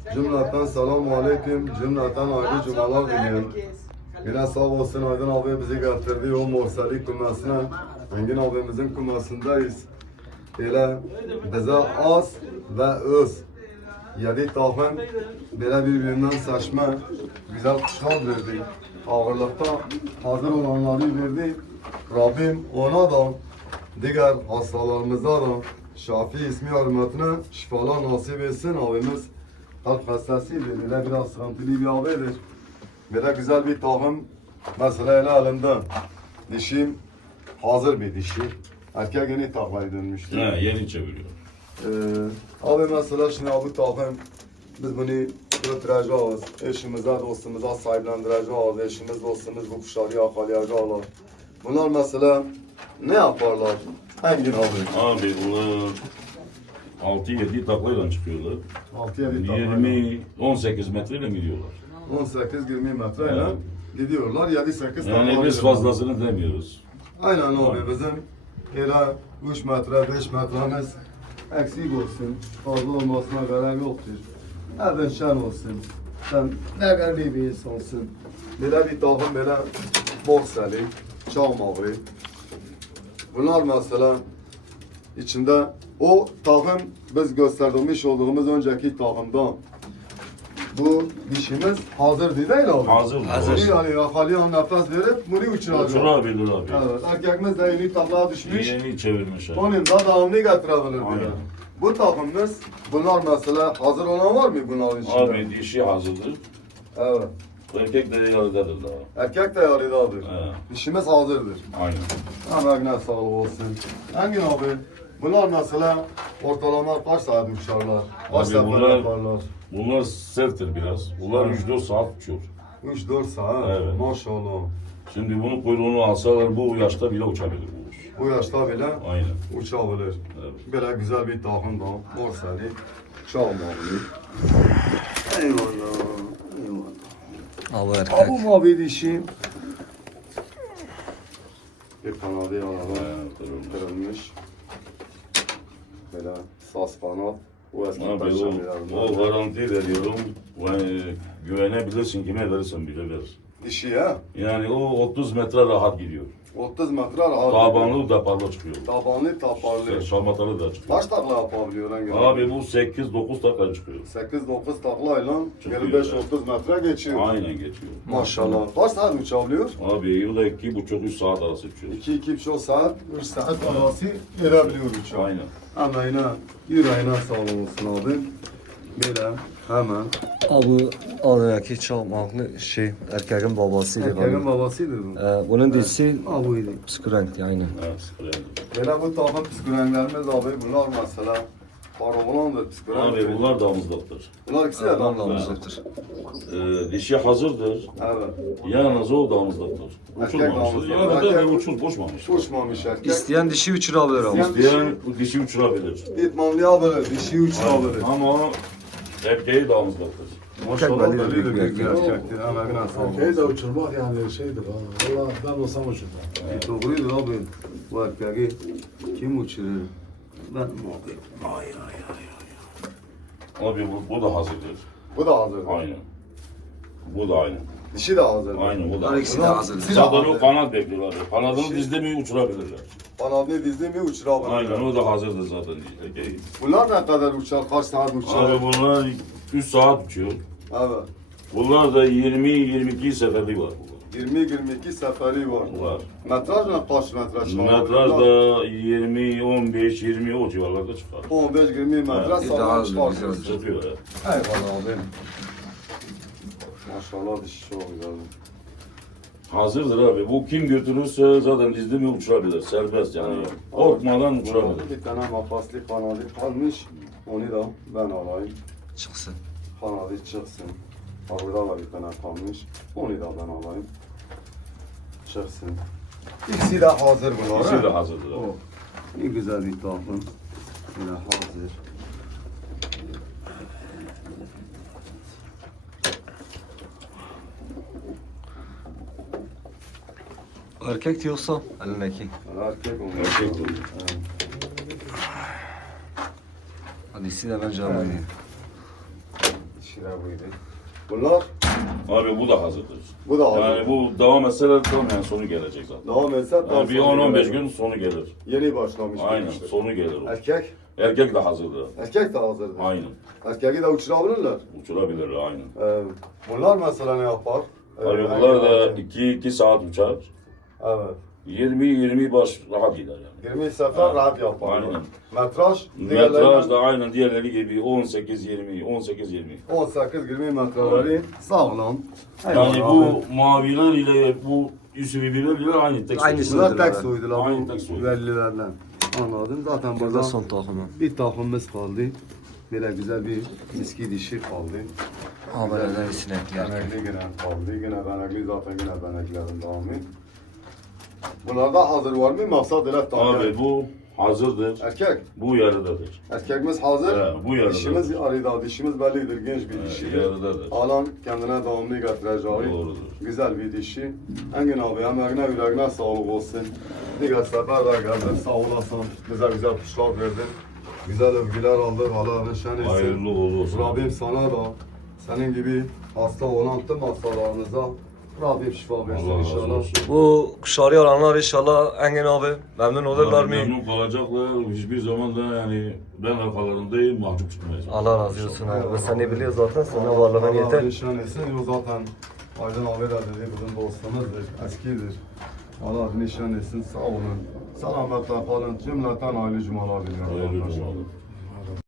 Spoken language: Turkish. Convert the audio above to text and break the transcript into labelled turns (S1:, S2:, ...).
S1: Cümleten selamun aleyküm. Cümleten hayırlı cumalar diliyorum. Yine sağ olsun Aydın abi bizi getirdi o Morseli kumasına. Engin abimizin kumasındayız. Böyle bize az ve öz 7 tahmin böyle birbirinden saçma güzel kuşlar verdi. Ağırlıkta hazır olanları verdi. Rabbim ona da diğer hastalarımıza da Şafi ismi hürmetine şifalar nasip etsin. Abimiz kalp hastasıydı. Böyle biraz sıkıntılı bir abidir. Böyle güzel bir tahım mesela ele elimde. Dişim hazır bir dişi. Erkek yeni taklayı dönmüştü.
S2: He, yeni çeviriyor.
S1: Abi mesela şimdi bu tahım biz bunu götüreceğiz. Eşimize, dostumuza sahiplendireceğiz. Eşimiz, dostumuz bu kuşları yakalayacaklar. Bunlar mesela ne yaparlar? Engin abi.
S2: Abi bunlar 6-7 taklayla çıkıyorlar.
S1: 6-7 taklayla.
S2: 20-18 metreyle gidiyorlar.
S1: 18-20 metreyle
S2: Evet.
S1: gidiyorlar. 7-8
S2: Yani biz fazlasını demiyoruz.
S1: Aynen abi
S2: Evet.
S1: bizim hele 3 metre 5 metremiz eksik olsun. Fazla olmasına gerek yoktur. Evin şen olsun. Sen değerli bir insansın. Böyle bir tahım böyle bokseli, çağmağrı. Bunlar mesela içinde o tahım biz göstermiş olduğumuz önceki tahımda bu dişimiz hazır değil abi.
S2: Hazır.
S1: Hazır. Yani yakalayan nefes verip bunu uçuracak.
S2: Uçurabilir abi.
S1: Evet, erkekimiz de yeni takla düşmüş.
S2: Yeni çevirmiş abi.
S1: Onun da devamını getirebilir diyor.
S2: Aynen.
S1: Bu takımımız, bunlar mesela hazır olan var mı bunların içinde?
S2: Abi dişi hazırdır.
S1: Evet.
S2: Erkek de yarıdadır daha.
S1: Erkek de yarıdadır.
S2: He.
S1: İşimiz hazırdır.
S2: Aynen.
S1: Emeğine sağlık olsun. Engin abi, bunlar mesela ortalama kaç saat uçarlar? Kaç
S2: Abi
S1: sefer
S2: bunlar-
S1: yaparlar?
S2: Bunlar serttir biraz. Bunlar 3-4 saat uçuyor.
S1: 3-4 saat.
S2: Evet.
S1: Maşallah.
S2: Şimdi bunu kuyruğunu alsalar bu yaşta bile uçabilir bu kuş.
S1: Bu yaşta bile
S2: Aynen.
S1: uçabilir.
S2: Evet.
S1: Böyle güzel bir takım da. Morseli. Çalmalı. Eyvallah. Eyvallah.
S3: Abi erkek.
S1: Abu mavi dişi. Bir kanadı yanına kırılmış. Böyle sas kanat. O eski
S2: Abi
S1: perşembelerden.
S2: o garanti veriyorum. Yani güvenebilirsin kime verirsen bile verir.
S1: Dişi ya.
S2: Yani o 30 metre rahat gidiyor.
S1: 30 metre rahat.
S2: Tabanlı da parla çıkıyor.
S1: Tabanlı taparlı.
S2: Şamatalı da çıkıyor.
S1: Kaç takla yapabiliyor lan?
S2: Abi bu 8-9 dakika çıkıyor.
S1: 8-9 taklayla
S2: Çıkıyor
S1: 25-30 metre geçiyor.
S2: Aynen geçiyor.
S1: Maşallah. Kaç saat uçabiliyor?
S2: Abi yılda 2,5-3 saat arası uçuyor.
S1: 2-2,5 saat, 3 saat arası verebiliyor uçağı.
S2: Aynen.
S1: Emeğine, yüreğine sağlık olsun abi. Böyle hemen.
S3: Abi aradaki çalmaklı şey erkeğin babasıydı.
S1: Erkeğin babasıydır bu.
S3: Bunun dişi
S1: Abuydu.
S3: psikorenkti aynen.
S2: Evet, sıkıntı.
S1: Böyle bu takım psikorenlerimiz abi bunlar mesela parabolandır psikoren.
S2: Abi bunlar damızlıktır.
S1: Bunlar ikisi de
S3: Adam
S1: damızlık.
S3: damızlıktır.
S2: Dişi hazırdır.
S1: Evet.
S2: Yalnız o damızlıktır.
S1: Erkek
S2: Uçurmamıştır.
S1: damızlık.
S2: Yani de
S1: Erkek-
S2: uçmamış.
S1: Uçmamış erkek.
S3: İsteyen dişi uçurabilir abi.
S1: İsteyen-
S2: İsteyen dişi uçurabilir.
S1: İtmanlayabilir, dişi uçurabilir.
S2: Ama erkeği damızlıktır.
S1: Maşallah
S3: belli
S1: belli
S3: bir
S1: bir
S3: erkek.
S1: erkektir. Emeğine sağlık
S4: Erkeği de
S1: olsun.
S4: uçurmak yani şeydir ha. Valla ben olsam uçurmam.
S1: Doğruydu abi. Bu erkeği kim uçurur? Ben mi abi?
S2: Abi bu da hazırdır.
S1: Bu da hazır.
S2: Aynen. Bu da aynen.
S1: Dişi de hazır.
S2: Aynen bu da.
S3: Her ikisi de hazır.
S2: Zaten o kanat bekliyorlar. Kanadını dizdi mi uçurabilirler.
S1: Kanadını dizdi mi uçurabilir.
S2: Aynen o da hazırdır zaten erkeği.
S1: Bunlar ne kadar uçar? Kaç saat uçar?
S2: Abi bunlar 3 saat uçuyor.
S1: Evet.
S2: Bunlar da 20-22 seferlik var.
S1: 20-22 seferi var.
S2: Var.
S1: Metraj ne kaç metre çıkar?
S2: Metraj da 20, 15, 20 o civarlarda çıkar.
S1: 15-20 metre
S2: Evet,
S1: sağlam
S3: daha
S1: çıkarsın.
S3: güzel.
S2: Çıkıyor ya.
S1: Eyvallah abi. Maşallah dişi çok güzel.
S2: Hazırdır abi. Bu kim götürürse zaten dizdi mi uçurabilir. Serbest yani.
S1: Evet.
S2: Korkmadan uçurabilir.
S1: Bir tane makaslı kanadı kalmış. Onu da ben alayım.
S3: Çıksın.
S1: Kanadı çıksın. Ha, burada da bir tane kalmış. Onu da ben alayım. Çıksın. İkisi de hazır bunlar.
S2: İkisi de
S1: ha?
S2: hazırdır abi.
S1: O. Ne güzel bir takım. Yine hazır.
S3: Erkek diyorsa elindeki.
S1: Erkek onlar.
S2: Erkek bu.
S1: Evet.
S3: Hadi de ben canlı.
S1: İşte dişi de buydu. Bunlar,
S2: Abi bu da hazırdır.
S1: bu da hazır.
S2: Yani bu devam etseler tam yani sonu gelecek zaten.
S1: Devam etse tam
S2: Yani bir
S1: sonu
S2: 10-15
S1: gelir.
S2: gün sonu gelir.
S1: Yeni başlamış. bir
S2: Aynen
S1: iştir.
S2: sonu gelir. o.
S1: Erkek,
S2: Erkek de hazırdır.
S1: erkek de hazırdır.
S2: Aynen.
S1: Erkeği de uçurabilirler.
S2: Uçurabilir aynen.
S1: Bunlar mesela ne yapar?
S2: Abi bunlar da 2 saat uçar.
S1: Evet.
S2: 20 baş rahat gider yani.
S1: 20 sefer rahat yapar.
S2: Aynen.
S1: Metraj,
S2: Metraj da aynen diğerleri gibi 18-20, 18-20.
S1: 18-20 metreleri sağlam.
S2: Yani bu maviler ile bu Yusufiler ile aynı tek
S3: Aynısı.
S2: soydu.
S1: Bunlar tek soydular
S2: Aynı
S1: bu
S2: tek soydu.
S1: bellilerden. Anladın? Zaten
S3: Burada
S1: burada
S3: son takımı.
S1: bir takımımız kaldı. Böyle güzel bir miski dişi kaldı.
S3: Haberler sinekler.
S1: Benekli yine kaldı. Yine benekli zaten yine beneklerin devamı. Bunlarda hazır var mı? Maksat ile takip.
S2: Abi bu hazırdır.
S1: Erkek.
S2: Bu yarıdadır.
S1: Erkekimiz hazır.
S2: He, bu yarıda.
S1: Dişimiz arıda. Dişimiz bellidir. Genç bir dişidir.
S2: Yarıdadır.
S1: Alan kendine devamlı getireceği
S2: Doğrudur.
S1: güzel bir dişi. Engin abi emeğine yüreğine sağlık olsun. Diğer sefer de geldin sağ olasın. Bize güzel kuşlar verdin. Güzel övgüler aldık. Allah'ın şen etsin.
S2: Hayırlı uğurlu olsun.
S1: Rabbim sana da senin gibi hasta olan tüm hastalarınıza Rabbim şifa versin
S2: Allah razı
S1: inşallah.
S2: olsun.
S3: Bu kuşları alanlar inşallah Engin abi memnun olurlar mı?
S2: Memnun kalacaklar. Hiçbir zaman da yani ben arkalarındayım, mahcup çıkmayacağım.
S3: Allah razı olsun abi. Ve sen ne biliyorsun zaten senin varlığın
S1: Allah
S3: yeter.
S1: Rabbim şen etsin. O zaten Aydın abi de dedi bizim dostumuzdur, eskidir. Allah nişan etsin, sağ olun. Selametle kalın, cümleten hayırlı cumalar diliyorum.
S2: Hayırlı cumalar.